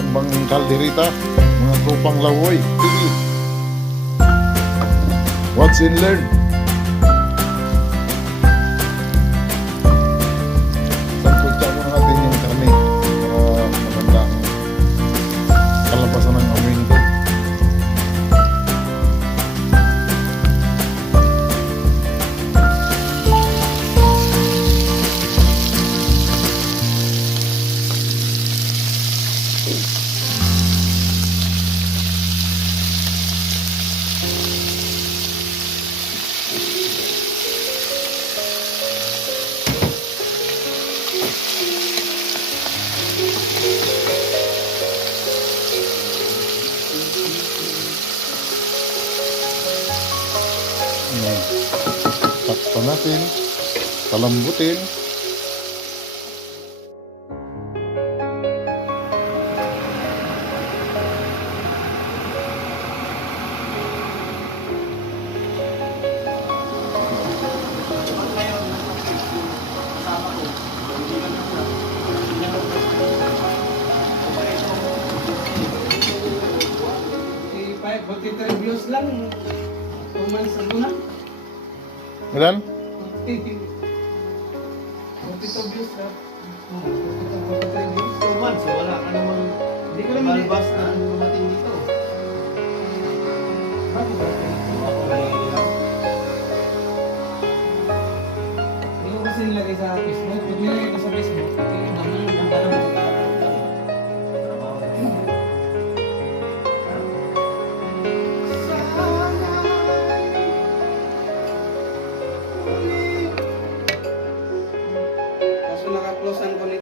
patsambang kaldereta, mga tropang lawoy. Watch and learn. Sangkutsa mo natin yung karne para magandang kalabasan ng amoy nito. Takpan natin, palambutin. Views lang, 2 months ago na. Ilan? 42 views na. 43 views. 2 months, wala ka naman. Hindi ko naman balbas na dumating dito. Bakit ba? Ako hindi ko kasi nilagay sa Facebook. Pag nilagay ko sa Facebook, yung naman, ang tanong sa naka-close ang